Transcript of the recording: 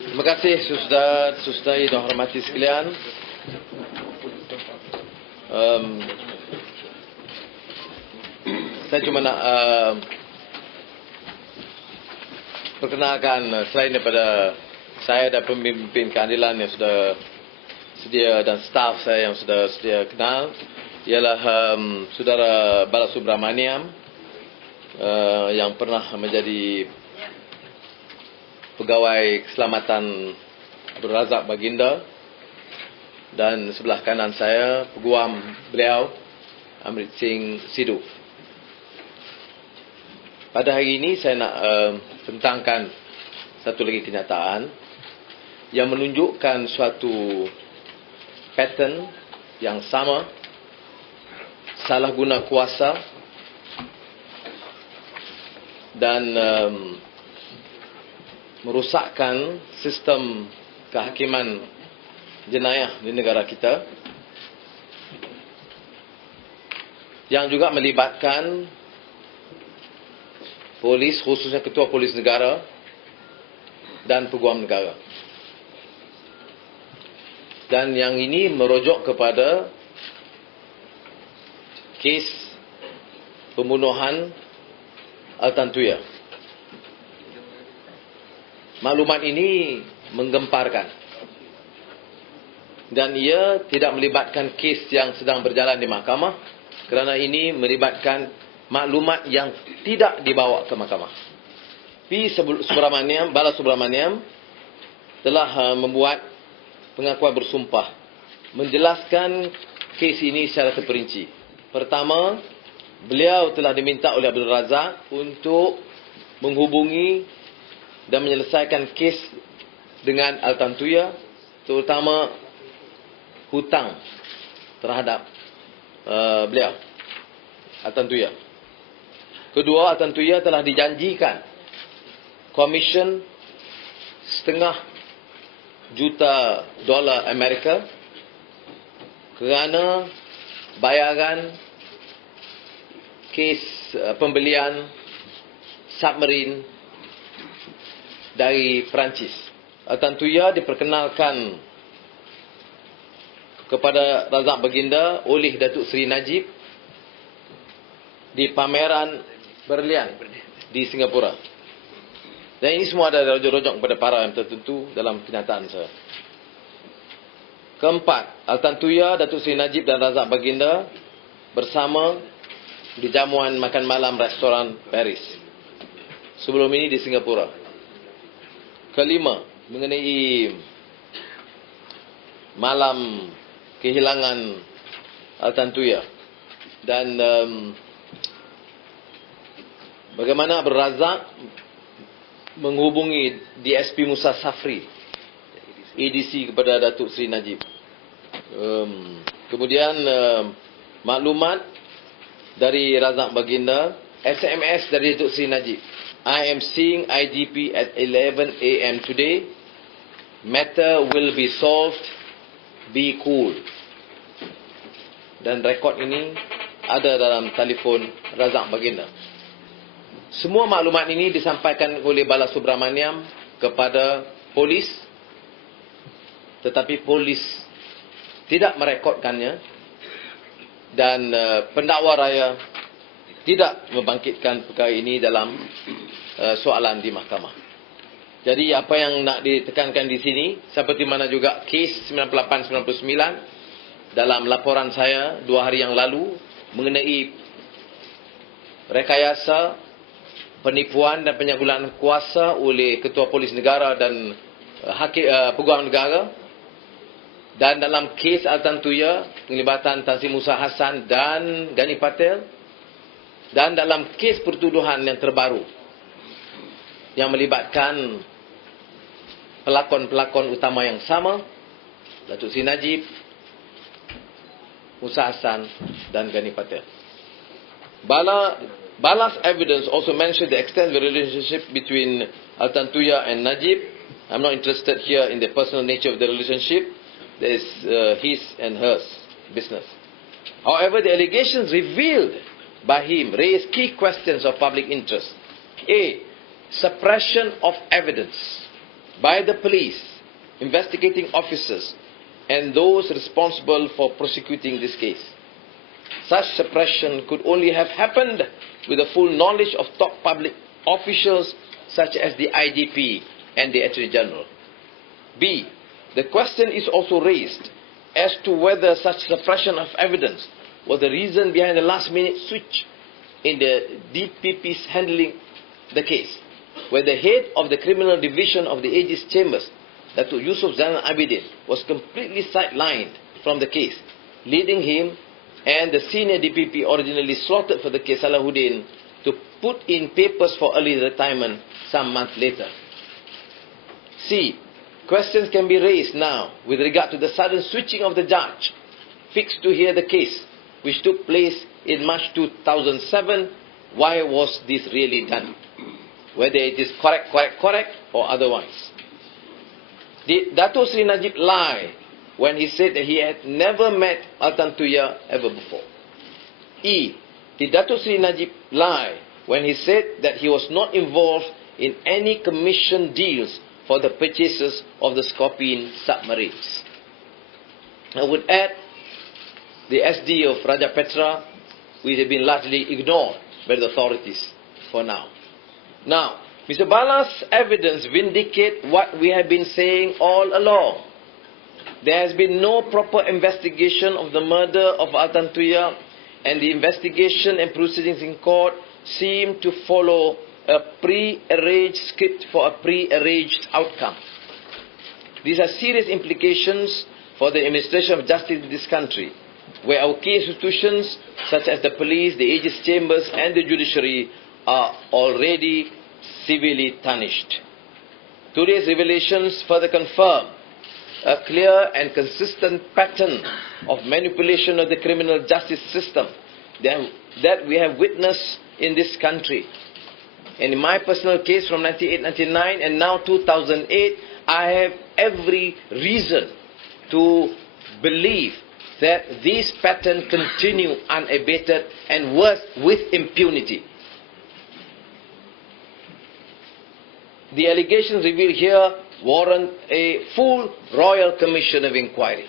Terima kasih Sustai dan hormati sekalian. Saya cuma nak perkenalkan, selain daripada saya dan pemimpin keadilan yang sudah sedia dan staf saya yang sudah sedia kenal, ialah Saudara Balasubramaniam yang pernah menjadi pegawai keselamatan Abdul Razak Baginda, dan sebelah kanan saya peguam beliau Amrit Singh Sidhu. Pada hari ini saya nak tentangkan satu lagi kenyataan yang menunjukkan suatu pattern yang sama, salah guna kuasa dan merosakkan sistem kehakiman jenayah di negara kita, yang juga melibatkan polis, khususnya Ketua Polis Negara dan Peguam Negara. Dan yang ini merujuk kepada kes pembunuhan Altan Tuya. Maklumat ini menggemparkan, dan ia tidak melibatkan kes yang sedang berjalan di mahkamah, kerana ini melibatkan maklumat yang tidak dibawa ke mahkamah. P. Balasubramaniam telah membuat pengakuan bersumpah menjelaskan kes ini secara terperinci. Pertama, beliau telah diminta oleh Abdul Razak untuk menghubungi dan menyelesaikan kes dengan Altan Tuya, terutama hutang terhadap beliau, Altan Tuya. Kedua, Altan Tuya telah dijanjikan komisen $500,000 Amerika kerana bayaran kes pembelian submarin dari Perancis. Altan Tuya diperkenalkan kepada Razak Baginda oleh Datuk Seri Najib di pameran berlian di Singapura. Dan ini semua ada rujuk-rujuk kepada para yang tertentu dalam kenyataan saya. Keempat, Altan Tuya, Datuk Seri Najib dan Razak Baginda bersama di jamuan makan malam restoran Paris. Sebelum ini di Singapura. Kelima, mengenai malam kehilangan Altan Tuya dan bagaimana Abdul Razak menghubungi DSP Musa Safri, ADC kepada Datuk Seri Najib. Kemudian maklumat dari Razak Baginda, SMS dari Datuk Seri Najib. I am seeing IGP at 11 AM today. Matter will be solved. Be cool. Dan rekod ini ada dalam telefon Razak Baginda. Semua maklumat ini disampaikan oleh Balasubramaniam kepada polis, tetapi polis tidak merekodkannya, dan pendakwa raya tidak membangkitkan perkara ini dalam soalan di mahkamah. Jadi apa yang nak ditekankan di sini, seperti mana juga kes 98-99 dalam laporan saya 2 hari yang lalu mengenai rekayasa penipuan dan penyalahgunaan kuasa oleh Ketua Polis Negara dan Peguam Negara, dan dalam kes Altan Tuya penglibatan Tan Sri Musa Hassan dan Gani Patel, dan dalam kes pertuduhan yang terbaru yang melibatkan pelakon-pelakon utama yang sama, Datuk Seri Najib, Musa Hassan dan Gani Patel. Bala's evidence also mentioned the extent of the relationship between Altan Tuya and Najib. I'm not interested here in the personal nature of the relationship. That is his and hers business. However, the allegations revealed by him raise key questions of public interest. A. Suppression of evidence. by the police, investigating officers, and those responsible for prosecuting this case. Such suppression could only have happened with the full knowledge of top public officials such as the IGP and the Attorney General. B. The question is also raised as to whether such suppression of evidence was the reason behind the last-minute switch in the DPP's handling the case, where the head of the criminal division of the Aegis Chambers, Datuk Yusuf Zainal Abidin, was completely sidelined from the case, leading him and the senior DPP originally slotted for the case, Salahuddin, to put in papers for early retirement some months later. C. Questions can be raised now with regard to the sudden switching of the judge fixed to hear the case, which took place in March 2007. Why was this really done? Whether it is correct or otherwise. Did Dato Sri Najib lie when he said that he had never met Altan Tuya ever before? E. Did Dato Sri Najib lie when he said that he was not involved in any commission deals for the purchases of the Scorpene submarines? I would add the SD of Raja Petra, which have been largely ignored by the authorities for now. Now, Mr. Bala's evidence vindicate what we have been saying all along. There has been no proper investigation of the murder of Altan Tuya, and the investigation and proceedings in court seem to follow a pre-arranged script for a pre-arranged outcome. These are serious implications for the administration of justice in this country, where our key institutions such as the police, the Aegis Chambers and the judiciary are already severely tarnished. Today's revelations further confirm a clear and consistent pattern of manipulation of the criminal justice system that we have witnessed in this country. And in my personal case from 1999 and now 2008, I have every reason to believe that this pattern continue unabated and worse, with impunity. The allegations revealed here warrant a full royal commission of inquiry.